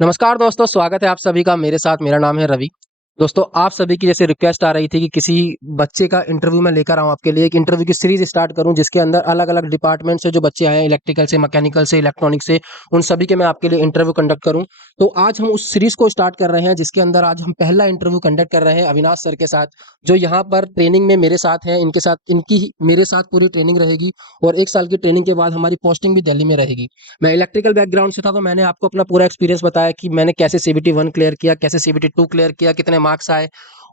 नमस्कार दोस्तों, स्वागत है आप सभी का मेरे साथ। मेरा नाम है रवि। दोस्तों, आप सभी की जैसे रिक्वेस्ट आ रही थी कि किसी बच्चे का इंटरव्यू मैं लेकर आऊँ आपके लिए, एक इंटरव्यू की सीरीज़ स्टार्ट करूँ जिसके अंदर अलग-अलग डिपार्टमेंट से जो बच्चे आए हैं, इलेक्ट्रिकल से, मैकेनिकल से, इलेक्ट्रॉनिक से, उन सभी के मैं आपके लिए इंटरव्यू कंडक्ट करूँ। तो आज हम उस सीरीज़ को स्टार्ट कर रहे हैं जिसके अंदर आज हम पहला इंटरव्यू कंडक्ट कर रहे हैं अविनाश सर के साथ, जो यहाँ पर ट्रेनिंग में मेरे साथ हैं। इनके साथ मेरे साथ पूरी ट्रेनिंग रहेगी और 1 साल की ट्रेनिंग के बाद हमारी पोस्टिंग भी दिल्ली में रहेगी। मैं इलेक्ट्रिकल बैकग्राउंड से था, तो मैंने आपको अपना पूरा एक्सपीरियंस बताया कि मैंने कैसे सीबीटी 1 क्लियर किया, कैसे सीबीटी 2 क्लियर किया, कितने मार्क्स आए।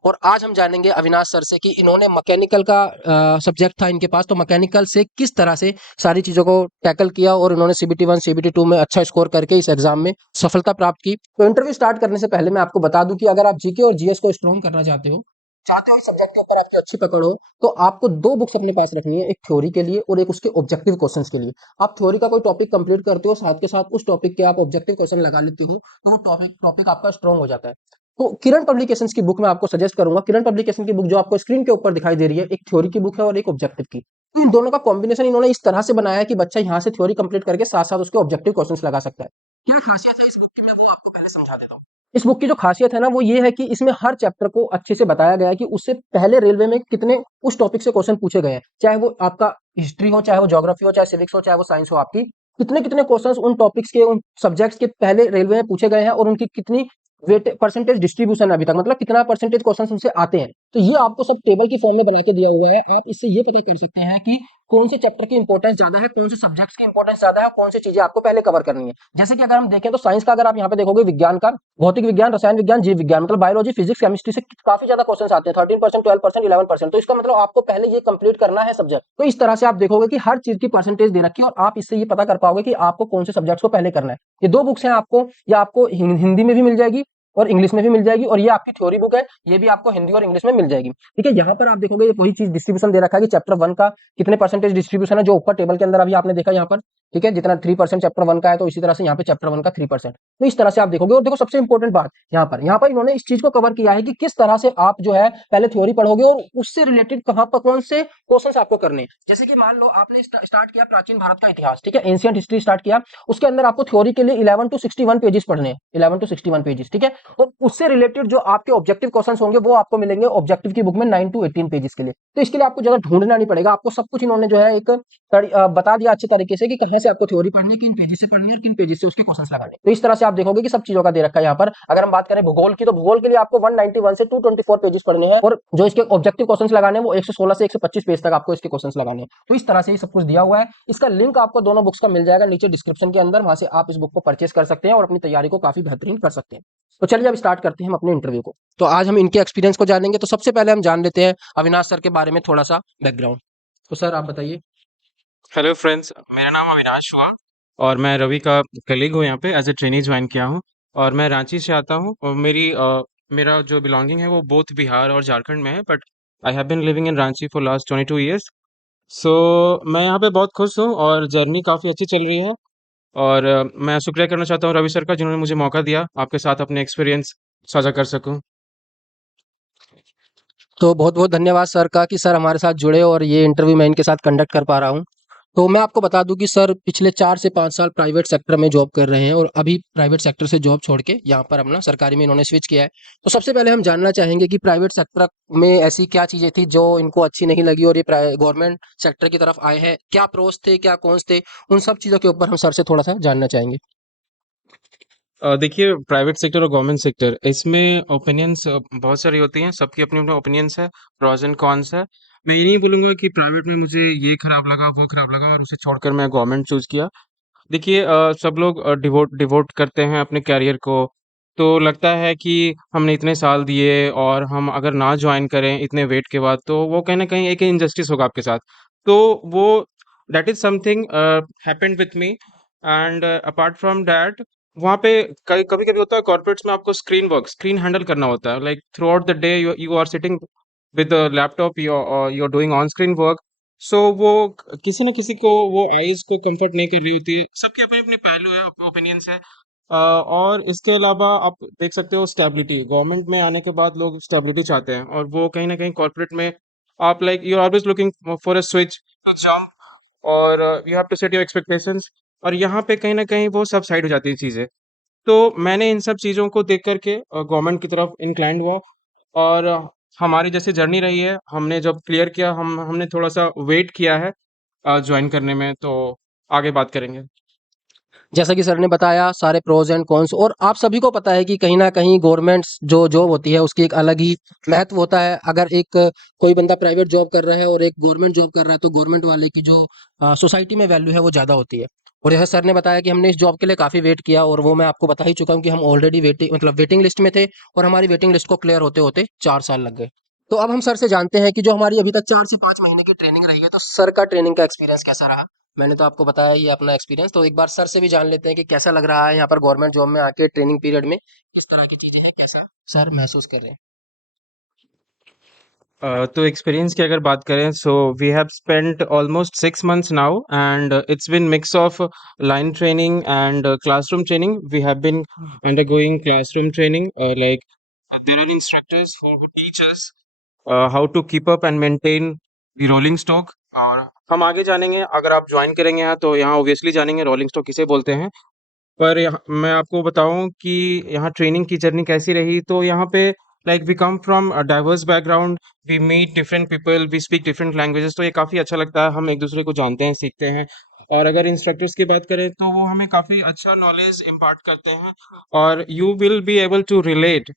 और आज हम जानेंगे अविनाश सर से कि इन्होंने मैकेनिकल का सब्जेक्ट था इनके पास, तो मैकेनिकल से किस तरह से सारी चीज़ों को टैकल किया और इन्होंने सीबीटी 1 सीबीटी 2 में अच्छा स्कोर करके इस एग्जाम में सफलता प्राप्त की। तो इंटरव्यू स्टार्ट करने से पहले मैं आपको बता दूं कि अगर आप जीके और जीएस को स्ट्रॉन्ग करना चाहते हो इस सब्जेक्ट के ऊपर आपकी अच्छी पकड़ हो, तो आपको 2 बुक्स अपने पास रखनी है, एक थ्योरी के लिए और एक उसके ऑब्जेक्टिव क्वेश्चंस के लिए। आप थ्योरी का कोई टॉपिक कंप्लीट करते हो, साथ के साथ उस टॉपिक के आप ऑब्जेक्टिव क्वेश्चन लगा लेते हो, तो वो टॉपिक टॉपिक आपका स्ट्रांग हो जाता है। तो किरण पब्लिकेशंस की बुक मैं आपको सजेस्ट करूंगा। किरण पब्लिकेशन की बुक जो आपको स्क्रीन के ऊपर दिखाई दे रही है, एक थ्योरी की बुक है और एक ऑब्जेक्टिव की। तो इन दोनों का कॉम्बिनेशन इन्होंने इस तरह से बनाया है कि बच्चा यहाँ से थ्योरी कंप्लीट करके साथ साथ उसके ऑब्जेक्टिव क्वेश्चंस लगा सकता है। क्या खासियत है इस बुक की, मैं वो आपको पहले समझा देता हूँ। इस बुक की जो खासियत है ना, वो ये है कि इसमें हर चैप्टर को अच्छे से बताया गया है कि उससे पहले रेलवे में कितने उस टॉपिक से क्वेश्चन पूछे गए हैं, चाहे वो आपका हिस्ट्री हो, चाहे वो ज्योग्राफी हो, चाहे सिविक्स हो, चाहे वो साइंस हो। आपकी कितने कितने क्वेश्चंस उन टॉपिक्स के, उन सब्जेक्ट्स के पहले रेलवे में पूछे गए हैं और उनकी कितनी वेट परसेंटेज डिस्ट्रीब्यूशन है अभी तक, मतलब कितना परसेंटेज क्वेश्चन उनसे आते हैं। तो ये आपको सब टेबल की फॉर्म में बना के दिया हुआ है। आप इससे ये पता कर सकते हैं कि कौन से चैप्टर की इंपॉर्टेंस ज्यादा है, कौन से सब्जेक्ट्स की इंपॉर्टेंस ज्यादा है और कौन सी चीजें आपको पहले कवर करनी है। जैसे कि अगर हम देखें तो साइंस का, अगर आप यहाँ पे देखोगे, विज्ञान का भौतिक विज्ञान, रसायन विज्ञान, जीव विज्ञान, मतलब बायोलॉजी, फिजिक्स, केमिस्ट्री से काफी ज्यादा क्वेश्चन आते हैं, 13%, 12%, 11%। तो इसका मतलब आपको पहले ये कंप्लीट करना है सब्जेक्ट। तो इस तरह से आप देखोगे कि हर चीज की परसेंटेज दे रखी है और आप इससे ये पता कर पाओगे कि आपको कौन से सब्जेक्ट्स को पहले करना है। ये 2 बुक्स हैं आपको, या आपको हिंदी में भी मिल जाएगी और इंग्लिश में भी मिल जाएगी, और ये आपकी थ्योरी बुक है, ये भी आपको हिंदी और इंग्लिश में मिल जाएगी। ठीक है, यहाँ पर आप देखोगे ये वही चीज डिस्ट्रीब्यूशन दे रखा है कि चैप्टर 1 का कितने परसेंटेज डिस्ट्रीब्यूशन है, जो ऊपर टेबल के अंदर अभी आपने देखा यहाँ पर। ठीक है, जितना 3% चैप्टर 1 का है, तो इसी तरह से यहाँ पे चैप्टर 1 का 3%। तो इस तरह से आप देखोगे। और देखो, सबसे इंपॉर्टेंट बात यहाँ पर इन्होंने इस चीज को कवर किया है कि किस तरह से आप जो है पहले थ्योरी पढ़ोगे और उससे रिलेटेड कहाँ पर कौन से क्वेश्चन आपको करने हैं। जैसे कि मान लो आपने स्टार्ट किया प्राचीन भारत का इतिहास, ठीक है, एंशियंट हिस्ट्री स्टार्ट किया। उसके अंदर आपको थ्योरी के लिए 11 टू 61 पेजेस पढ़ने हैं, 11 टू 61 पेजेस। ठीक है, और उससे रिलेटेड जो आपके ऑब्जेक्टिव क्वेश्चंस होंगे वो आपको मिलेंगे ऑब्जेक्टिव की बुक में 9 टू 18 पेजेस के लिए। तो इसके लिए आपको ज्यादा ढूंढना नहीं पड़ेगा, आपको सब कुछ इन्होंने जो है एक बता दिया अच्छे तरीके से कि कहां से आपको थ्योरी पढ़नी है, किन पेजेस से पढ़नी है और किन पेजेस से उसके क्वेश्चंस लगाने हैं। तो इस तरह से आप देखोगे कि सब चीजों का दे रखा है यहाँ पर। अगर हम बात करें भूगोल की, तो भूगोल के लिए आपको 191 से 224 पेजेस पढ़ने हैं, और जो इसके ऑब्जेक्टिव क्वेश्चंस लगाने हैं वो 116 से 125 पेज तक आपको इसके क्वेश्चंस लगाने हैं। तो इस तरह से ये सब कुछ दिया हुआ है। इसका लिंक आपको दोनों बुक्स का मिल जाएगा नीचे डिस्क्रिप्शन के अंदर, वहां से आप इस बुक को परचेस कर सकते हैं और अपनी तैयारी को काफी बेहतरीन कर सकते हैं। तो चलिए अब स्टार्ट करते हैं हम अपने इंटरव्यू को। तो आज हम इनके एक्सपीरियंस को जानेंगे। तो सबसे पहले हम जान लेते हैं अविनाश सर के बारे में थोड़ा सा बैकग्राउंड। तो सर आप बताइए। हेलो फ्रेंड्स, मेरा नाम अविनाश हुआ और मैं रवि का कलीग हूँ। यहाँ पे एज ए ट्रेनी ज्वाइन किया हूँ और मैं रांची से आता हूँ। और मेरा जो बिलोंगिंग है वो बोथ बिहार और झारखंड में है, but I have been living in Ranchi for last 22 years. So मैं यहाँ पे बहुत खुश हूँ और जर्नी काफ़ी अच्छी चल रही है। और मैं शुक्रिया करना चाहता हूँ रवि सर का, जिन्होंने मुझे मौका दिया आपके साथ अपने एक्सपीरियंस साझा कर सकूँ। तो बहुत बहुत धन्यवाद सर का कि सर हमारे साथ जुड़े और ये इंटरव्यू मैं इनके साथ कंडक्ट कर पा रहा हूँ। तो मैं आपको बता दूं कि सर पिछले 4 से 5 साल प्राइवेट सेक्टर में जॉब कर रहे हैं और अभी प्राइवेट सेक्टर से जॉब छोड़ के यहाँ पर अपना सरकारी में इन्होंने स्विच किया है। तो सबसे पहले हम जानना चाहेंगे कि प्राइवेट सेक्टर में ऐसी क्या चीज़ें थी जो इनको अच्छी नहीं लगी और ये गवर्नमेंट सेक्टर की तरफ आए हैं, क्या प्रोस थे, क्या कॉन्स थे, उन सब चीज़ों के ऊपर हम सर से थोड़ा सा जानना चाहेंगे। देखिए, प्राइवेट सेक्टर और गवर्नमेंट सेक्टर, इसमें ओपिनियंस बहुत सारी होती हैं, सबकी अपनी अपनी ओपिनियंस है, प्रॉज एंड कॉन्स है। मैं ये नहीं बोलूँगा कि प्राइवेट में मुझे ये खराब लगा वो खराब लगा और उसे छोड़कर मैं गवर्नमेंट चूज़ किया। देखिए, सब लोग डिवोट डिवोट करते हैं अपने कैरियर को, तो लगता है कि हमने इतने साल दिए और हम अगर ना ज्वाइन करें इतने वेट के बाद, तो वो कहीं ना कहीं एक इनजस्टिस होगा आपके साथ। तो वो that is something happened with me. And apart from that, वहाँ पे कभी कभी कभी होता है कॉर्पोरेट्स में, आपको स्क्रीन हैंडल करना होता है, like throughout the day you are sitting with laptop, you are doing on screen work. So वो किसी न किसी को वो आईज को कंफर्ट नहीं कर रही होती। सबके अपने अपने पहलू है, ओपिनियंस है। और इसके अलावा आप देख सकते हो स्टेबिलिटी, गवर्नमेंट में आने के बाद लोग स्टेबिलिटी चाहते हैं, और वो कहीं ना कहीं कॉर्पोरेट में आप like you are always looking for a switch to jump, और you have to set your expectations, और यहाँ पे कहीं ना कहीं वो सब साइड हो जाती है चीज़ें। तो मैंने इन सब चीज़ों को देख कर के गवर्नमेंट की तरफ इंक्लाइंड हुआ और हमारी जैसे जर्नी रही है, हमने जब क्लियर किया हमने थोड़ा-सा वेट किया है जॉइन करने में, तो आगे बात करेंगे। जैसा कि सर ने बताया सारे प्रोज एंड कॉन्स, और आप सभी को पता है कि कहीं ना कहीं गवर्नमेंट्स जो जॉब होती है उसकी एक अलग ही महत्व होता है। अगर एक कोई बंदा प्राइवेट जॉब कर रहा है और एक गवर्नमेंट जॉब कर रहा है तो गवर्नमेंट वाले की जो सोसाइटी में वैल्यू है वो ज़्यादा होती है। और जैसे सर ने बताया कि हमने इस जॉब के लिए काफ़ी वेट किया, और वो मैं आपको बता ही चुका हूँ कि हम ऑलरेडी वेटिंग मतलब वेटिंग लिस्ट में थे, और हमारी वेटिंग लिस्ट को क्लियर होते होते 4 साल लग गए। तो अब हम सर से जानते हैं कि जो हमारी अभी तक 4 से 5 महीने की ट्रेनिंग रही है, तो सर का ट्रेनिंग का एक्सपीरियंस कैसा रहा। मैंने तो आपको बताया ही अपना एक्सपीरियंस, तो एक बार सर से भी जान लेते हैं कि कैसा लग रहा है यहाँ पर गवर्नमेंट जॉब में आके ट्रेनिंग पीरियड में किस तरह की चीजें हैं, कैसा सर महसूस कर रहे हैं। तो एक्सपीरियंस की अगर बात करें, so we have spent almost 6 months now and it's been mix of line training and classroom training. We have been undergoing classroom training, like there are instructors who teach us how to keep up and maintain the rolling stock. और हम आगे जानेंगे, अगर आप join करेंगे यहाँ तो यहाँ ऑब्वियसली जानेंगे रोलिंग स्टॉक किसे बोलते हैं। पर यहाँ मैं आपको बताऊँ कि यहाँ ट्रेनिंग की जर्नी कैसी रही, तो यहाँ पे like we come from a diverse background, we meet different people, we speak different languages, तो ये काफ़ी अच्छा लगता है, हम एक दूसरे को जानते हैं, सीखते हैं। और अगर इंस्ट्रक्टर्स की बात करें तो वो हमें काफ़ी अच्छा नॉलेज इम्पार्ट करते हैं, और you will be able to relate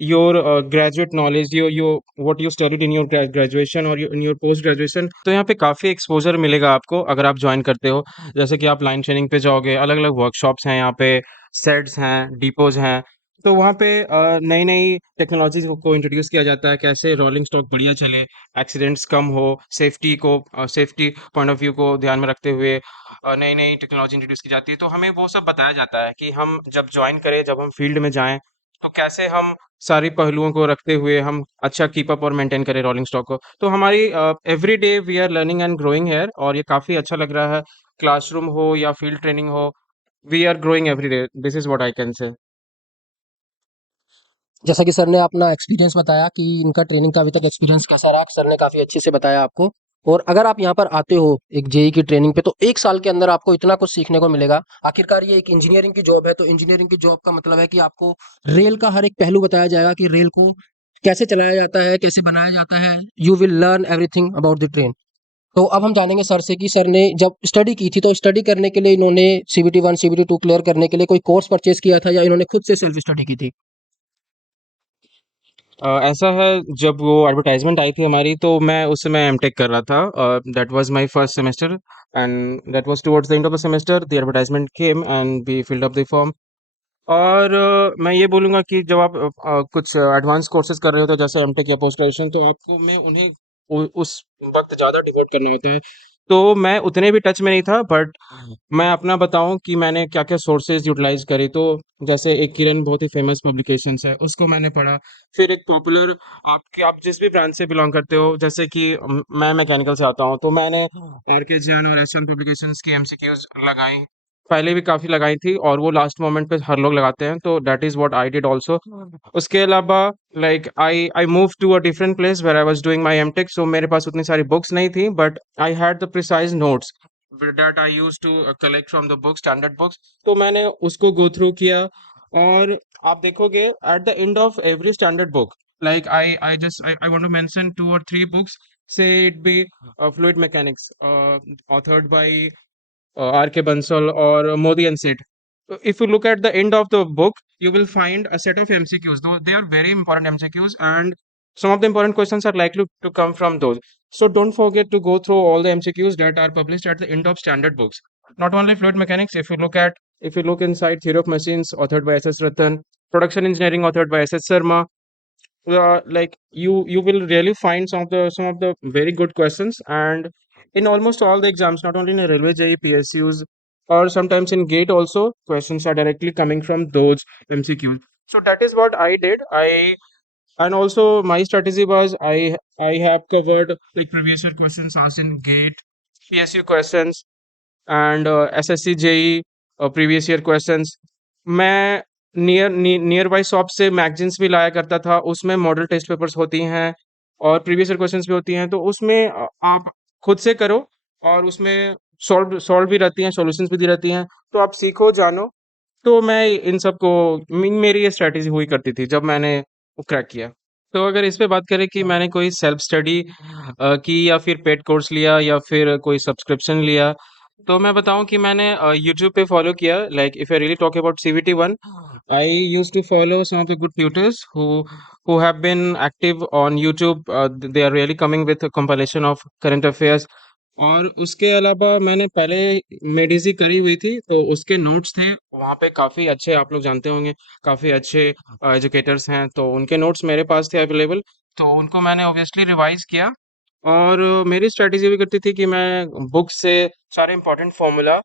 your graduate knowledge, your what you studied in your graduation or in your post graduation। तो यहाँ पे काफ़ी एक्सपोजर मिलेगा आपको अगर आप ज्वाइन करते हो। जैसे कि आप लाइन ट्रेनिंग पे जाओगे, अलग अलग वर्कशॉप्स हैं यहाँ पे, सेट्स हैं, डिपोज हैं, तो वहाँ पे नई नई टेक्नोलॉजीज को इंट्रोड्यूस किया जाता है, कैसे रोलिंग स्टॉक बढ़िया चले, एक्सीडेंट्स कम हो, सेफ्टी पॉइंट ऑफ व्यू को ध्यान में रखते हुए नई नई टेक्नोलॉजी इंट्रोड्यूस की जाती है। तो हमें वो सब बताया जाता है कि हम जब ज्वाइन करें, जब हम फील्ड में जाएं, तो कैसे हम सारी पहलुओं को रखते हुए हम अच्छा कीप अप और मेंटेन करें रोलिंग स्टॉक को। तो हमारी every day we are learning and growing here, और ये काफ़ी अच्छा लग रहा है। क्लासरूम हो या फील्ड ट्रेनिंग हो, we are growing every day, this is what I can say. जैसा कि सर ने अपना एक्सपीरियंस बताया कि इनका ट्रेनिंग का अभी तक एक्सपीरियंस कैसा रहा, सर ने काफ़ी अच्छे से बताया आपको। और अगर आप यहाँ पर आते हो एक जेई की ट्रेनिंग पे, तो 1 साल के अंदर आपको इतना कुछ सीखने को मिलेगा। आखिरकार ये एक इंजीनियरिंग की जॉब है, तो इंजीनियरिंग की जॉब का मतलब है कि आपको रेल का हर एक पहलू बताया जाएगा कि रेल को कैसे चलाया जाता है, कैसे बनाया जाता है। You will learn everything about the train. तो अब हम जानेंगे सर से कि सर ने जब स्टडी की थी, तो स्टडी करने के लिए इन्होंने सीबीटी 1 सीबीटी 2 क्लियर करने के लिए कोई कोर्स परचेज किया था, या इन्होंने खुद से सेल्फ स्टडी की थी। ऐसा है, जब वो एडवर्टाइजमेंट आई थी हमारी, तो मैं उस समय एमटेक कर रहा था। That was my first semester and that was towards the end of the semester the advertisement came and we filled up the form. और मैं ये बोलूँगा कि जब आप कुछ एडवांस कोर्सेज कर रहे हो, तो जैसे एमटेक या पोस्ट ग्रेजुएशन, तो आपको में उन्हें उस वक्त ज़्यादा डिवोट करना होता है। तो मैं उतने भी टच में नहीं था, बट मैं अपना बताऊं कि मैंने क्या क्या सोर्सेज यूटिलाइज करे, तो जैसे एक किरण बहुत ही फेमस पब्लिकेशंस है, उसको मैंने पढ़ा। फिर एक पॉपुलर, आपके आप जिस भी ब्रांच से बिलोंग करते हो, जैसे कि मैं मैकेनिकल से आता हूँ, तो मैंने आर के जैन और एस पब्लिकेशंस की एमसीक्यूज लगाई, पहले भी काफ़ी लगाई थी, और वो लास्ट मोमेंट पे हर लोग लगाते हैं, तो that is what I did also. उसके अलावा like I move to a different place where I was doing my MTech, so मेरे पास उतनी सारी बुक्स नहीं थी, but I had the precise notes that I used to collect from the book, standard books. तो मैंने उसको go through किया, और आप देखोगे at the end of every standard book, like I want to mention 2 or 3 books, say it be fluid mechanics, authored by R.K. Bansal or Modi and Sid. If you look at the end of the book, you will find a set of MCQs, though they are very important MCQs, and some of the important questions are likely to come from those. So don't forget to go through all the MCQs that are published at the end of standard books. Not only fluid mechanics, if you look inside Theory of Machines, authored by S.S. Ratan, Production Engineering, authored by S.S. Sharma, like you will really find some of the very good questions, and in almost all the exams, not only in railway JEE, PSUs, or sometimes in gate also, questions are directly coming from those MCQs. So that is what I did. And also my strategy was, I have covered like previous year questions asked in gate, PSU questions, and SSC JE previous year questions. मैं near by shop से magazines भी लाया करता था, उसमें model test papers होती हैं और प्रीवियस ईयर क्वेश्चंस भी होती हैं, तो उसमें आप खुद से करो, और उसमें सॉल्व भी रहती हैं, सॉल्यूशंस भी दी रहती हैं, तो आप सीखो, जानो। तो मैं इन सबको मेरी ये स्ट्रैटेजी हुई करती थी जब मैंने वो क्रैक किया। तो अगर इस पे बात करें कि मैंने कोई सेल्फ स्टडी की या फिर पेड कोर्स लिया या फिर कोई सब्सक्रिप्शन लिया, तो मैं बताऊँ कि मैंने यूट्यूब पे फॉलो किया। Like if I really talk about CBT 1, I used to follow some of the good tutors who have been active on YouTube. They are really coming with a compilation of current affairs. और उसके अलावा मैंने पहले Medici करी हुई थी, तो उसके नोट्स थे वहाँ पे काफ़ी अच्छे, आप लोग जानते होंगे, काफ़ी अच्छे एजुकेटर्स हैं, तो उनके नोट्स मेरे पास थे अवेलेबल। तो उनको मैंने ऑब्वियसली रिवाइज किया। और मेरी स्ट्रैटेजी भी करती थी कि मैं बुक से सारे इंपॉर्टेंट फॉर्मूला,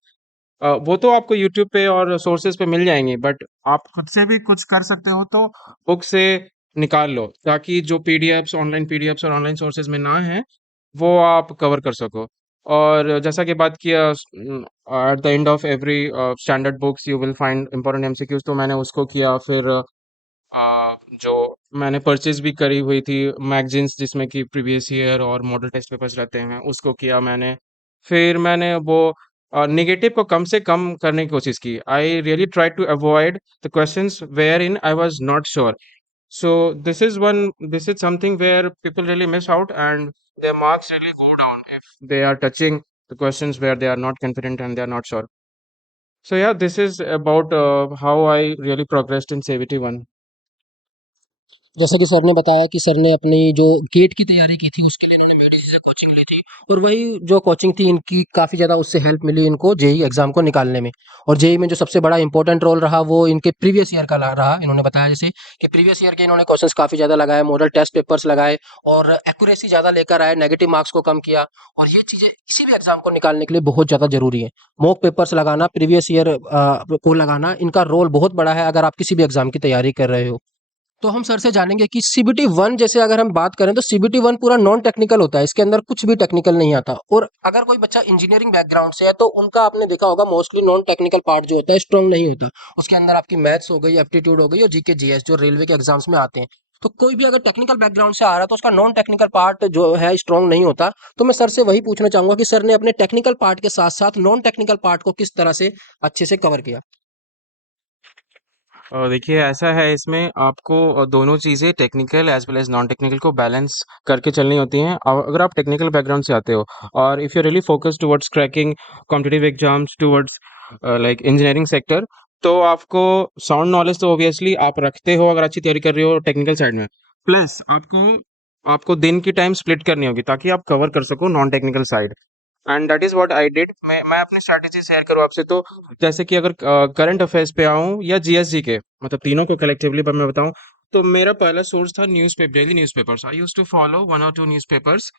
वो तो आपको यूट्यूब पे और सोर्सेज पे मिल जाएंगे, बट आप खुद से भी कुछ कर सकते हो, तो बुक से निकाल लो ताकि जो पीडीएफ्स और ऑनलाइन सोर्सेज में ना है वो आप कवर कर सको। और जैसा कि बात किया, eight the end of every standard books you will find important MCQs, तो मैंने उसको किया। फिर जो मैंने परचेज भी करी हुई थी मैगजीन्स जिसमें कि प्रीवियस ईयर और मॉडल टेस्ट पेपर्स रहते हैं, उसको किया मैंने। फिर मैंने वो नेगेटिव को कम से कम करने की कोशिश की। I really try to avoid the questions wherein I was not sure. So this is something where people really miss out and their marks really go down if they are touching the questions where they are not confident and they are not sure. So yeah, this is about how I really progressed in CVT 1. जैसा कि sir ने बताया कि sir ने अपनी जो gate की तैयारी की थी उसके लिए इन्होंने मेडिसी से कोचिंग ली थी, और वही जो कोचिंग थी इनकी काफ़ी ज़्यादा उससे हेल्प मिली इनको जेई एग्जाम को निकालने में। और जेई में जो सबसे बड़ा इंपॉर्टेंट रोल रहा वो इनके प्रीवियस ईयर का रहा। इन्होंने बताया जैसे कि प्रीवियस ईयर के इन्होंने क्वेश्चंस काफ़ी ज़्यादा लगाए, मॉडल टेस्ट पेपर्स लगाए और एक्यूरेसी ज़्यादा लेकर आए, नेगेटिव मार्क्स को कम किया। और ये चीज़ें किसी भी एग्जाम को निकालने के लिए बहुत ज़्यादा जरूरी है। मॉक पेपर्स लगाना, प्रीवियस ईयर को लगाना, इनका रोल बहुत बड़ा है अगर आप किसी भी एग्जाम की तैयारी कर रहे हो। तो हम सर से जानेंगे कि सीबीटी वन जैसे अगर हम बात करें तो सीबीटी वन पूरा नॉन टेक्निकल होता है, इसके अंदर कुछ भी टेक्निकल नहीं आता। और अगर कोई बच्चा इंजीनियरिंग बैकग्राउंड से है तो उनका आपने देखा होगा मोस्टली नॉन टेक्निकल पार्ट जो होता है स्ट्रांग नहीं होता। उसके अंदर आपकी मैथ्स हो गई, एप्टीट्यूड हो गई और जीके जीएस जो रेलवे के एग्जाम्स में आते हैं। तो कोई भी अगर टेक्निकल बैकग्राउंड से आ रहा है तो उसका नॉन टेक्निकल पार्ट जो है स्ट्रांग नहीं होता। तो मैं सर से वही पूछना चाहूंगा कि सर ने अपने टेक्निकल पार्ट के साथ साथ नॉन टेक्निकल पार्ट को किस तरह से अच्छे से कवर किया। देखिए ऐसा है, इसमें आपको दोनों चीज़ें technical as well as non technical को बैलेंस करके चलनी होती हैं। अगर आप टेक्निकल बैकग्राउंड से आते हो और if you really focus towards cracking competitive exams towards like engineering sector, तो आपको साउंड नॉलेज तो ऑब्वियसली आप रखते हो अगर अच्छी तैयारी कर रहे हो टेक्निकल साइड में। प्लस आपको आपको दिन की टाइम स्प्लिट करनी होगी ताकि आप कवर कर सको non technical side. And that is what I did. मैं अपनी स्ट्रैटेजी शेयर करूँ आपसे, तो जैसे कि अगर करंट अफेयर्स पे आऊँ या जीएसजी के, मतलब तीनों को कलेक्टिवली पर मैं बताऊँ, तो मेरा पहला सोर्स था newspaper, daily newspapers. I used to follow one और टू न्यूज़पेपर्स।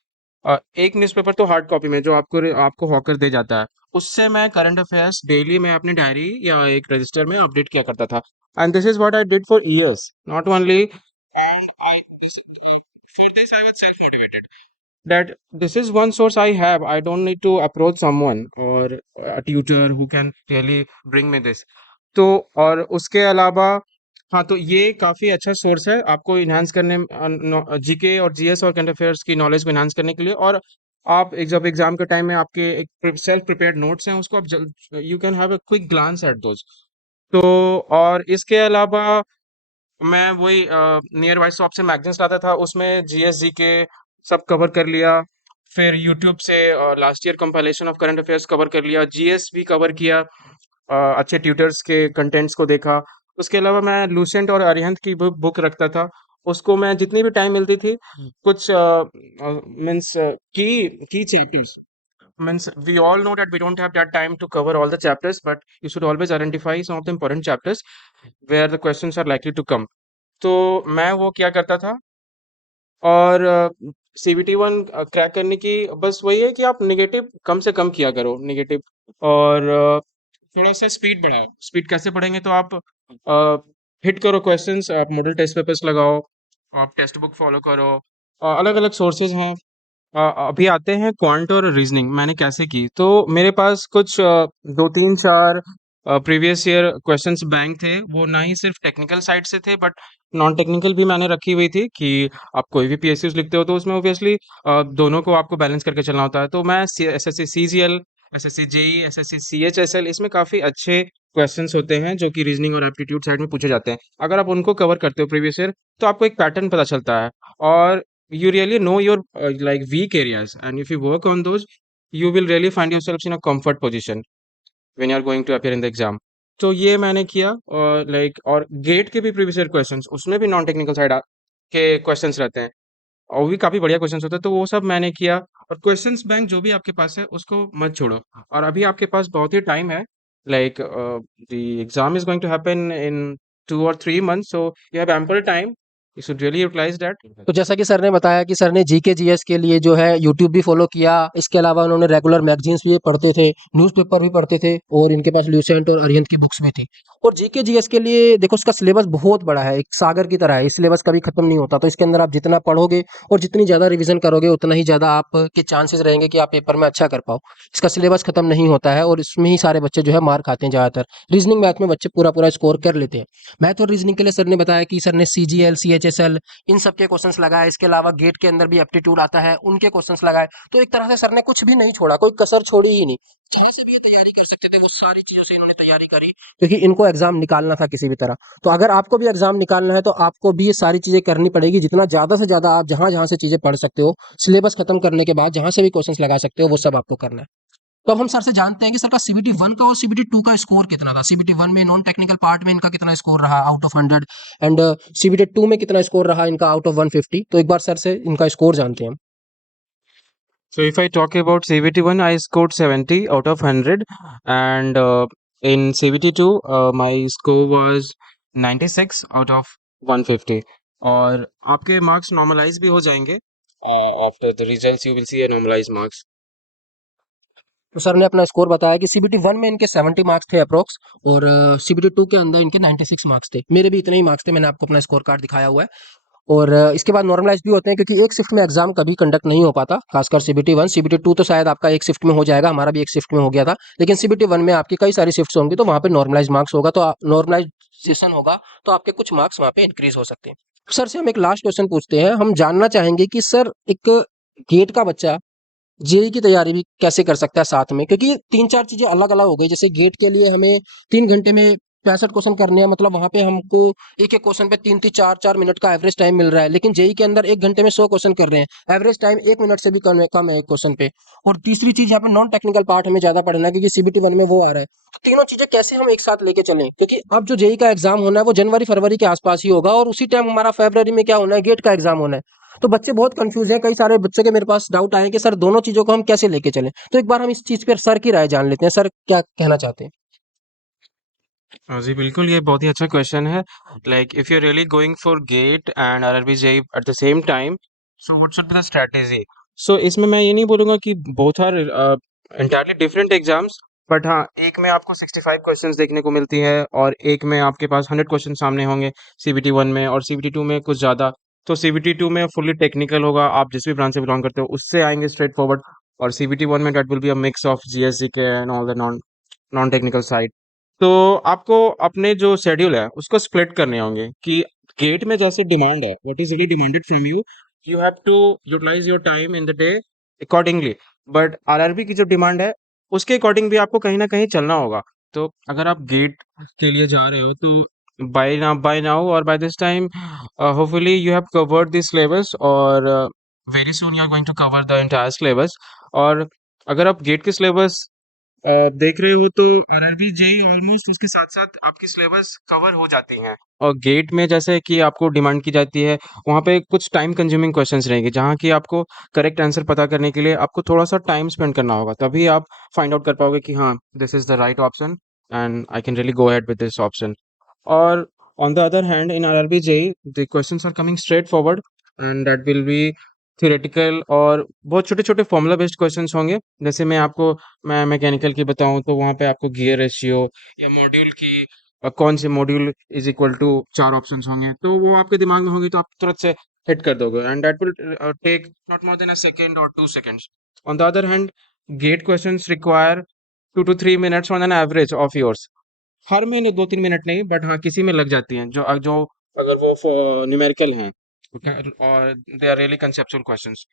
एक न्यूज़पेपर तो हार्ड कॉपी में जो आपको आपको हॉकर दे जाता है, उससे मैं करंट अफेयर्स डेली मैं अपनी डायरी या एक रजिस्टर में अपडेट किया करता था। And this is what I did for years, not only. And I for this I was self motivated that this is one source I have. I don't need to approach someone or a tutor who can really bring me this. तो और उसके अलावा, हाँ, तो ये काफ़ी अच्छा source है आपको इन्हांस करने में, जीके और जीएस और करंट अफेयर्स की नॉलेज को इन्हांस करने के लिए। और आप जब एग्जाम के टाइम में आपके एक सेल्फ प्रिपेयर्ड नोट्स हैं उसको आप you can have a quick glance at those. तो और इसके अलावा मैं वही नियर बाई शॉप से मैगजीन्स लाता था, उसमें जीएस जीके सब कवर कर लिया। फिर यूट्यूब से last year compilation of current affairs cover कर लिया, जीएस भी कवर किया, अच्छे ट्यूटर्स के कंटेंट्स को देखा। उसके अलावा मैं लूसेंट और अरिहंत की बुक रखता था, उसको मैं जितनी भी टाइम मिलती थी कुछ मीन्स की chapters, means we all know that we don't have that time to cover all the chapters, but you should always identify some of the important chapters where the questions are likely to come. तो मैं वो क्या करता था। और CBT one crack करने की बस वही है कि आप नेगेटिव कम से कम किया करो नेगेटिव। और थोड़ा सा स्पीड बढ़ाओ। स्पीड कैसे बढ़ेंगे, तो आप हिट करो क्वेश्चंस, आप मॉडल टेस्ट पेपर्स लगाओ, आप टेक्स्ट बुक फॉलो करो, अलग अलग सोर्सेज हैं। अभी आते हैं क्वांट और रीजनिंग मैंने कैसे की। तो मेरे पास कुछ 2 3 4 प्रीवियस ईयर क्वेश्चंस बैंक थे, वो ना ही सिर्फ टेक्निकल साइड से थे बट नॉन टेक्निकल भी मैंने रखी हुई थी कि आप कोई भी पीएसयूज लिखते हो तो उसमें ऑब्वियसली दोनों को आपको बैलेंस करके चलना होता है। तो मैं SSC CGL SSC JE, SSC CHSL, इसमें काफ़ी अच्छे क्वेश्चंस होते हैं जो कि रीजनिंग और एप्टीट्यूड साइड में पूछे जाते हैं। अगर आप उनको कवर करते हो प्रीवियस ईयर, तो आपको एक पैटर्न पता चलता है और you really know your like weak areas, and if you work on those, you will really find yourselves in a comfort position when you are going to appear in the exam. तो ये मैंने किया और like और gate के भी previous year questions, उसमें भी नॉन टेक्निकल साइड के क्वेश्चंस रहते हैं और वो भी काफ़ी बढ़िया क्वेश्चंस होते हैं, तो वो सब मैंने किया। और क्वेश्चंस बैंक जो भी आपके पास है उसको मत छोड़ो, और अभी आपके पास बहुत ही टाइम है, like the exam is going to happen in 2 or 3 months, so you have ample time, you should really utilize that. तो जैसा कि सर ने बताया कि सर ने जीके जीएस के लिए जो है यूट्यूब भी फॉलो किया, इसके अलावा उन्होंने रेगुलर मैगजीन्स भी पढ़ते थे, न्यूज़पेपर भी पढ़ते थे और इनके पास ल्यूसेंट और अरिहंत की बुक्स भी थी। और जीके जीएस के लिए देखो उसका सिलेबस बहुत बड़ा है, एक सागर की तरह है, इस सिलेबस कभी खत्म नहीं होता। तो इसके अंदर आप जितना पढ़ोगे और जितनी ज़्यादा रिवीजन करोगे उतना ही ज़्यादा आपके चांसेस रहेंगे कि आप पेपर में अच्छा कर पाओ। इसका सिलेबस खत्म नहीं होता है और इसमें ही सारे बच्चे जो है मार्क खाते हैं ज़्यादातर। रीजनिंग मैथ में बच्चे पूरा पूरा स्कोर कर लेते हैं। मैथ और रीजनिंग के लिए सर ने बताया कि सर ने सीजीएल, सीएचएसएल इन सब के क्वेश्चंस लगाए, इसके अलावा गेट के अंदर भी एप्टीट्यूड आता है, उनके क्वेश्चंस लगाए। तो एक तरह से सर ने कुछ भी नहीं छोड़ा, कोई कसर छोड़ी ही नहीं। जहाँ से भी ये तैयारी कर सकते थे वो सारी चीज़ों से इन्होंने तैयारी करी, क्योंकि इनको एग्ज़ाम निकालना था किसी भी तरह। तो अगर आपको भी एग्ज़ाम निकालना है तो आपको भी ये सारी चीज़ें करनी पड़ेगी, जितना ज़्यादा से ज़्यादा आप जहाँ-जहाँ से चीज़ें पढ़ सकते हो, सिलेबस खत्म करने के बाद जहाँ से भी क्वेश्चंस लगा सकते हो, वो सब आपको करना है। तो अब हम सर से जानते हैं कि सर का सीबीटी 1 का और सीबीटी 2 का स्कोर कितना था? सीबीटी 1 में नॉन टेक्निकल पार्ट में इनका कितना स्कोर रहा आउट ऑफ 100 एंड सीबीटी 2 में कितना स्कोर रहा इनका आउट ऑफ 150? तो एक बार सर से इनका स्कोर जानते हैं हम। So if I talk about CBT1, I scored 70 out of 100, and in CBT2, my score was 96 out of 150. और आपके मार्क्स नॉर्मलाइज भी हो जाएंगे, after the results you will see a normalise marks. तो सर ने अपना स्कोर बताया कि सीबीटी 1 में इनके 70 मार्क्स थे अप्रोक्स और सीबीटी 2 के अंदर इनके 96 मार्क्स थे। मेरे भी इतने ही मार्क्स थे, मैंने आपको अपना स्कोर कार्ड दिखाया हुआ है। और इसके बाद नॉर्मलाइज भी होते हैं, क्योंकि एक शिफ्ट में एग्जाम कभी कंडक्ट नहीं हो पाता, खासकर सीबीटी 1। सीबीटी 2 तो शायद आपका एक शिफ्ट में हो जाएगा, हमारा भी एक शिफ्ट में हो गया था, लेकिन सीबीटी 1 में आपकी कई सारी शिफ्ट्स होंगी, तो वहाँ पे नॉर्मलाइज मार्क्स होगा, तो नॉर्मलाइजेशन होगा, तो आपके कुछ मार्क्स वहाँ पे इंक्रीज हो सकते हैं। सर से हम एक लास्ट क्वेश्चन पूछते हैं, हम जानना चाहेंगे कि सर एक गेट का बच्चा जेई की तैयारी भी कैसे कर सकता है साथ में, क्योंकि तीन चार चीजें अलग अलग हो गई। जैसे गेट के लिए हमें 3 घंटे में 65 क्वेश्चन करने हैं, मतलब वहां पे हमको एक एक क्वेश्चन पे 3 3 4 4 मिनट का एवरेज टाइम मिल रहा है, लेकिन जेई के अंदर 1 घंटे में 100 क्वेश्चन कर रहे हैं, एवरेज टाइम 1 मिनट से भी कम है एक क्वेश्चन पे। और तीसरी चीज यहाँ पे नॉन टेक्निकल पार्ट हमें ज्यादा पढ़ना है, क्योंकि सीबीटी 1 में वो आ रहा है। तो तीनों चीजें कैसे हम एक साथ लेके चलें, क्योंकि अब जो जेई का एग्जाम होना है वो जनवरी फरवरी के आसपास ही होगा, और उसी टाइम हमारा फरवरी में क्या होना है, गेट का एग्जाम होना है। तो बच्चे बहुत कंफ्यूज हैं, कई सारे बच्चों के मेरे पास डाउट आए कि सर दोनों चीजों को हम कैसे लेके चलें। तो एक बार हम इस चीज पर सर की राय जान लेते हैं, सर क्या कहना चाहते हैं। जी बिल्कुल, ये बहुत ही अच्छा क्वेश्चन है। Like if you are really going for GATE and RRB JE at the same time, so what should be the strategy? So इसमें मैं ये नहीं बोलूँगा कि both are entirely different exams, but हाँ, एक में आपको 65 क्वेश्चंस देखने को मिलती है और एक में आपके पास 100 क्वेश्चन सामने होंगे, सीबीटी 1 में, और सीबीटी 2 में कुछ ज़्यादा। तो सीबीटी 2 में फुल्ली टेक्निकल होगा, आप जिस भी ब्रांच से बिलोंग करते हो उससे आएंगे स्ट्रेट फॉरवर्ड, और सीबीटी 1 में that will be a mix of GSC के and all the non non technical side. तो आपको अपने जो शेड्यूल है उसको स्प्लिट करने होंगे कि गेट में जैसे डिमांड है, what is really demanded from you, you have to utilise your time in the day accordingly. But RRB की जो डिमांड है उसके अकॉर्डिंग भी आपको कहीं ना कहीं चलना होगा। तो अगर आप गेट के लिए जा रहे हो तो बाय नाउ और by this time hopefully you have covered this syllabus, और very soon you are going to cover the entire syllabus. और अगर आप गेट के सिलेबस देख रहे हो तो आरआरबी जेई ऑलमोस्ट उसके साथ साथ आपकी सिलेबस कवर हो जाती हैं, और गेट में जैसे कि आपको डिमांड की जाती है वहाँ पे कुछ टाइम कंज्यूमिंग क्वेश्चंस रहेंगे, जहाँ की आपको करेक्ट आंसर पता करने के लिए आपको थोड़ा सा टाइम स्पेंड करना होगा, तभी आप फाइंड आउट कर पाओगे कि हाँ, this is the right option and I can really go ahead with this option. और on the other hand, in RRB JEE, the questions are coming straightforward, and that will be theoretical, और बहुत छोटे छोटे formula based questions होंगे। जैसे मैं mechanical की बताऊं तो वहाँ पे आपको गियर रेशियो या मॉड्यूल की कौन से module is equal to 4 options होंगे, तो वो आपके दिमाग में होंगी तो आप तुरंत से हिट कर दोगे, and that will take not more than a second और 2 seconds। On the other hand, GATE questions require 2 to 3 minutes on an average of yours. हर महीने 2 3 मिनट नहीं, बट हाँ किसी में लग जाती हैं, जो अगर वो न्यूमेरिकल हैं, और they are really conceptual questions.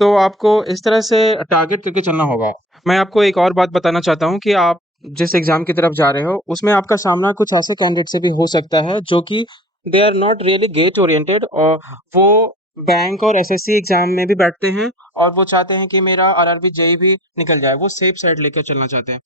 तो आपको इस तरह से टारगेट करके चलना होगा। मैं आपको एक और बात बताना चाहता हूँ कि आप जिस एग्ज़ाम की तरफ जा रहे हो, उसमें आपका सामना कुछ ऐसे कैंडिडेट से भी हो सकता है जो कि they are not really gate oriented, और वो बैंक और एसएससी एग्ज़ाम में भी बैठते हैं और वो चाहते हैं कि मेरा आरआरबी, जेईई भी निकल जाए। वो सेफ साइड लेकर चलना चाहते हैं।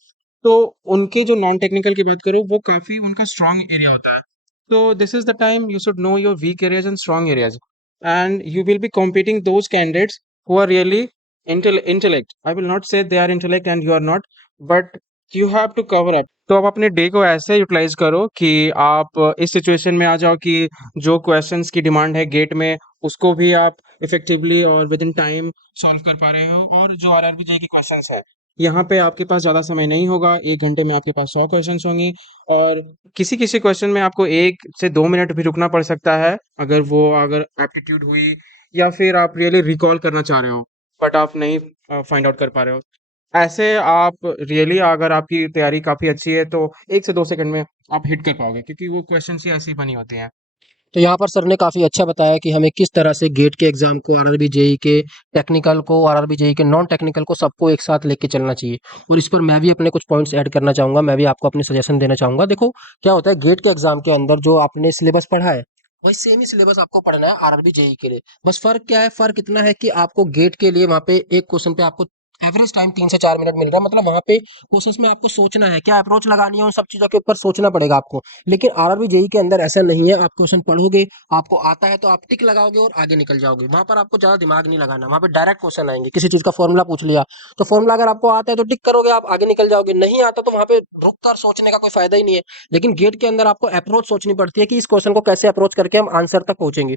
तो उनके जो नॉन टेक्निकल की बात करूँ, वो काफ़ी उनका स्ट्रॉन्ग एरिया होता है। So this is the time you should know your weak areas and strong areas, and you will be competing those candidates who are really intellect. I will not say they are intellect and you are not, but you have to cover up. तो आप अपने day को ऐसे utilise करो कि आप इस situation में आ जाओ कि जो क्वेश्चंस की डिमांड है गेट में, उसको भी आप इफेक्टिवली और विद इन टाइम सॉल्व कर पा रहे हो। और जो आरआरबी जे की क्वेश्चंस है, यहाँ पे आपके पास ज़्यादा समय नहीं होगा। 1 घंटे में आपके पास 100 क्वेश्चंस होंगी, और किसी-किसी क्वेश्चन में आपको 1 से 2 मिनट भी रुकना पड़ सकता है, अगर एप्टीट्यूड हुई या फिर आप रियली रिकॉल करना चाह रहे हो, बट आप नहीं फाइंड आउट कर पा रहे हो। ऐसे आप रियली, अगर आपकी तैयारी काफ़ी अच्छी है, तो 1 से 2 सेकंड में आप हिट कर पाओगे, क्योंकि वो क्वेश्चंस ही ऐसी बनी होती हैं। तो यहाँ पर सर ने काफ़ी अच्छा बताया कि हमें किस तरह से गेट के एग्ज़ाम को, आरआरबी जेईई के टेक्निकल को, आरआरबी जेईई के नॉन टेक्निकल को सबको एक साथ लेके चलना चाहिए। और इस पर मैं भी अपने कुछ पॉइंट्स ऐड करना चाहूँगा, मैं भी आपको अपनी सजेशन देना चाहूँगा। देखो, क्या होता है गेट के एग्ज़ाम के अंदर जो आपने सिलेबस पढ़ा है, वही सेम ही सिलेबस आपको पढ़ना है आरआरबी जेईई के लिए। बस फ़र्क क्या है? फ़र्क इतना है कि आपको गेट के लिए वहाँ पे एक क्वेश्चन पे आपको एवरेज टाइम 3 से 4 मिनट मिल रहा है। मतलब वहाँ पे क्वेश्चंस में आपको सोचना है, क्या अप्रोच लगानी है, उन सब चीज़ों के ऊपर सोचना पड़ेगा आपको। लेकिन आरआरबी जेईई के अंदर ऐसा नहीं है, आप क्वेश्चन पढ़ोगे, आपको आता है तो आप टिक लगाओगे और आगे निकल जाओगे। वहाँ पर आपको ज़्यादा दिमाग नहीं लगाना, वहाँ पे डायरेक्ट क्वेश्चन आएँगे। किसी चीज़ का फॉर्मूला पूछ लिया, तो फॉर्मूला अगर आपको आता है तो टिक करोगे, आप आगे निकल जाओगे। नहीं आता तो वहाँ पे रुक कर सोचने का कोई फ़ायदा ही नहीं है। लेकिन गेट के अंदर आपको अप्रोच सोचनी पड़ती है कि इस क्वेश्चन को कैसे अप्रोच करके हम आंसर तक पहुँचेंगे।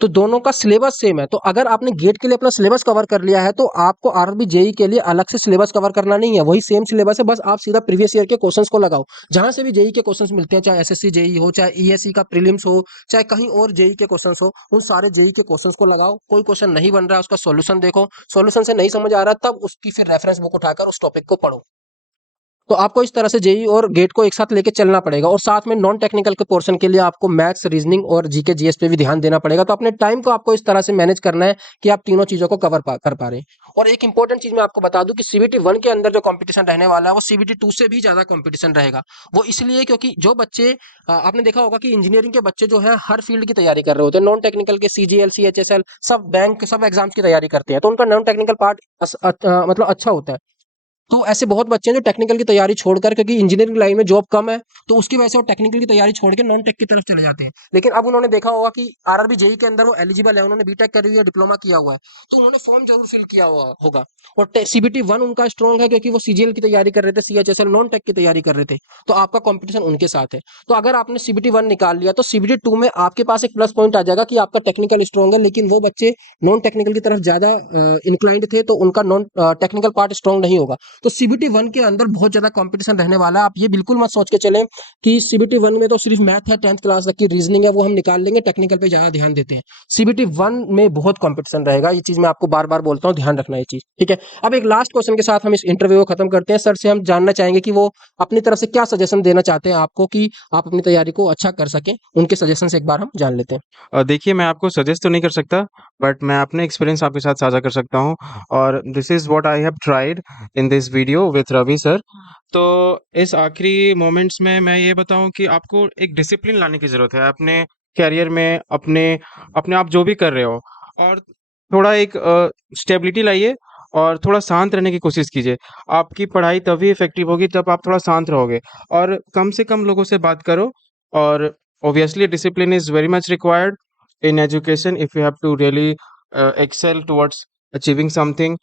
तो दोनों का सिलेबस सेम है। तो अगर आपने गेट के लिए अपना सिलेबस कवर कर लिया है, तो आपको आरआरबी जेईई के लिए अलग से सिलेबस कवर करना नहीं है। वही सेम सिलेबस है, बस आप सीधा प्रीवियस ईयर के क्वेश्चंस को लगाओ। जहां से भी जेईई के क्वेश्चंस मिलते हैं, चाहे एसएससी जेईई हो, चाहे ईएससी का प्रीलिम्स हो, चाहे कहीं और जेईई के क्वेश्चंस हो, उन सारे जेईई के क्वेश्चंस को लगाओ। कोई क्वेश्चन नहीं बन रहा है, उसका सॉल्यूशन देखो। सॉल्यूशन से नहीं समझ आ रहा, तब उसकी फिर रेफरेंस बुक उठाकर उस टॉपिक को पढ़ो। तो आपको इस तरह से जेईई और गेट को एक साथ लेके चलना पड़ेगा। और साथ में नॉन टेक्निकल के पोर्शन के लिए आपको मैथ्स, रीजनिंग और जीके जीएस पे भी ध्यान देना पड़ेगा। तो अपने टाइम को आपको इस तरह से मैनेज करना है कि आप तीनों चीजों को कर पा रहे हैं। और एक इंपॉर्टेंट चीज मैं आपको बता दूं कि सीबीटी 1 के अंदर जो कंपटीशन रहने वाला है, वो सीबीटी 2 से भी ज्यादा कंपटीशन रहेगा। वो इसलिए क्योंकि जो बच्चे, आपने देखा होगा कि इंजीनियरिंग के बच्चे जो है हर फील्ड की तैयारी कर रहे होते हैं। नॉन टेक्निकल के सीजीएल, सीएचएसएल, सब बैंक, सब एग्जाम्स की तैयारी करते हैं। तो उनका नॉन टेक्निकल पार्ट मतलब अच्छा होता है। तो ऐसे बहुत बच्चे हैं जो टेक्निकल की तैयारी छोड़कर, क्योंकि इंजीनियरिंग लाइन में जॉब कम है, तो उसकी वजह से वो टेक्निकल की तैयारी छोड़ के नॉन टेक की तरफ चले जाते हैं। लेकिन अब उन्होंने देखा होगा कि आरआरबी जेईई के अंदर वो एलिजिबल है, उन्होंने बीटेक करी हुई है, डिप्लोमा किया हुआ है, तो उन्होंने फॉर्म जरूर फिल किया हुआ होगा। और सीबीटी 1 उनका स्ट्रॉन्ग है, क्योंकि वो सीजीएल की तैयारी कर रहे थे, सीएचएसएल नॉन टेक की तैयारी कर रहे थे। तो आपका कॉम्पिटिशन उनके साथ है। तो अगर आपने सीबीटी 1 निकाल लिया, तो सीबीटी 2 में आपके पास एक प्लस पॉइंट आ जाएगा कि आपका टेक्निकल स्ट्रॉन्ग है। लेकिन वो बच्चे नॉन टेक्निकल की तरफ ज्यादा इंक्लाइंड थे, तो उनका नॉन टेक्निकल पार्ट स्ट्रॉन्ग नहीं होगा। तो सीबीटी 1 के अंदर बहुत ज्यादा कंपटीशन रहने वाला है। आप ये बिल्कुल मत सोच के चलें कि सीबीटी 1 में तो सिर्फ मैथ है, 10th क्लास तक की रीजनिंग है, वो हम निकाल लेंगे, टेक्निकल पे ज्यादा ध्यान देते हैं। सीबीटी 1 में बहुत कंपटीशन रहेगा, ये चीज मैं आपको बार बार बोलता हूँ, ध्यान रखना ये चीज, ठीक है। अब एक लास्ट क्वेश्चन के साथ हम इस इंटरव्यू को खत्म करते हैं। सर से हम जानना चाहेंगे कि वो अपनी तरफ से क्या सजेशन देना चाहते हैं आपको, कि आप अपनी तैयारी को अच्छा कर सकें। उनके सजेशन से एक बार हम जान लेते हैं। देखिए, मैं आपको सजेस्ट तो नहीं कर सकता, बट मैं अपने एक्सपीरियंस आपके साथ साझा कर सकता हूँ, और this is what I have tried in this video with Ravi sir. तो इस आखिरी मोमेंट्स में मैं ये बताऊँ कि आपको एक डिसिप्लिन लाने की ज़रूरत है अपने करियर में, अपने अपने आप जो भी कर रहे हो, और थोड़ा एक स्टेबिलिटी लाइए, और थोड़ा शांत रहने की कोशिश कीजिए। आपकी पढ़ाई तभी इफ़ेक्टिव होगी जब आप थोड़ा शांत रहोगे, और कम से कम लोगों से बात करो। और obviously discipline is very much required in education if you have to really excel towards achieving something।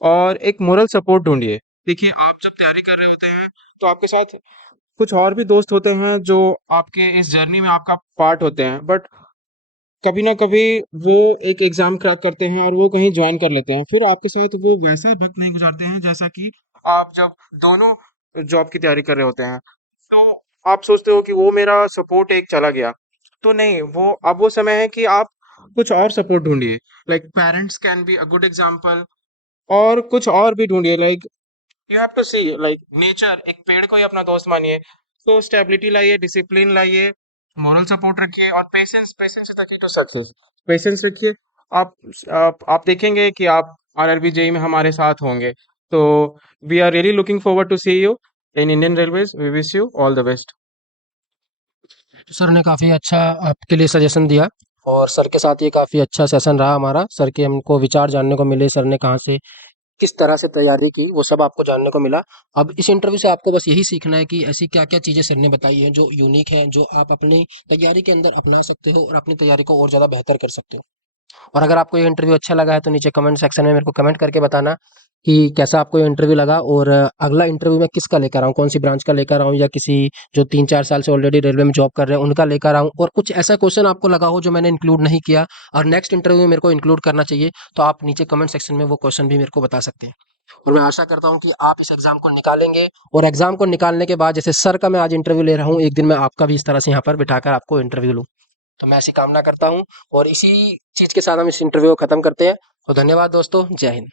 और एक मोरल सपोर्ट ढूंढिए। देखिए, आप जब तैयारी कर रहे होते हैं, तो आपके साथ कुछ और भी दोस्त होते हैं जो आपके इस जर्नी में आपका पार्ट होते हैं, बट कभी ना कभी वो एक एग्जाम क्रैक करते हैं और वो कहीं ज्वाइन कर लेते हैं, फिर आपके साथ वो वैसा वक्त नहीं गुजारते हैं जैसा कि आप जब दोनों जॉब की तैयारी कर रहे होते हैं। तो आप सोचते हो कि वो मेरा सपोर्ट एक चला गया, तो नहीं, वो अब वो समय है कि आप कुछ और सपोर्ट ढूंढिए। Like parents can be a good example, और कुछ और भी ढूंढिए। Like you have to see, like nature, एक पेड़ को ही अपना दोस्त मानिए। तो स्टेबिलिटी लाइए, डिसिप्लिन लाइए, मॉरल सपोर्ट रखिए, और patience, patience is the key to success. Patience रखिए, आप देखेंगे कि आप आरआरबी जेई में हमारे साथ होंगे। तो we are really looking forward to see you in Indian Railways. We wish you all the best. Sir ने काफ़ी अच्छा आपके लिए सजेशन दिया और सर के साथ ये काफ़ी अच्छा सेशन रहा हमारा। सर के हमको विचार जानने को मिले, सर ने कहाँ से किस तरह से तैयारी की वो सब आपको जानने को मिला। अब इस इंटरव्यू से आपको बस यही सीखना है कि ऐसी क्या-क्या चीज़ें सर ने बताई हैं जो यूनिक हैं, जो आप अपनी तैयारी के अंदर अपना सकते हो और अपनी तैयारी को और ज़्यादा बेहतर कर सकते हो। और अगर आपको ये इंटरव्यू अच्छा लगा है तो नीचे कमेंट सेक्शन में मेरे को कमेंट करके बताना कि कैसा आपको ये इंटरव्यू लगा और अगला इंटरव्यू मैं किसका लेकर आऊँ, कौन सी ब्रांच का लेकर आऊँ या किसी जो 3-4 साल से ऑलरेडी रेलवे में जॉब कर रहे हैं उनका लेकर आऊँ, और कुछ ऐसा क्वेश्चन आपको लगा हो जो मैंने इंक्लूड नहीं किया और नेक्स्ट इंटरव्यू में मेरे को इंक्लूड करना चाहिए, तो आप नीचे कमेंट सेक्शन में वो क्वेश्चन भी मेरे को बता सकते हैं। और मैं आशा करता हूँ कि आप इस एग्ज़ाम को निकालेंगे और एग्ज़ाम को निकालने के बाद जैसे सर का मैं आज इंटरव्यू ले रहा हूँ, एक दिन मैं आपका भी इस तरह से यहाँ पर बिठाकर आपको इंटरव्यू लूँ। तो मैं ऐसी कामना करता हूँ और इसी चीज़ के साथ हम इस इंटरव्यू को ख़त्म करते हैं। तो धन्यवाद दोस्तों, जय हिंद।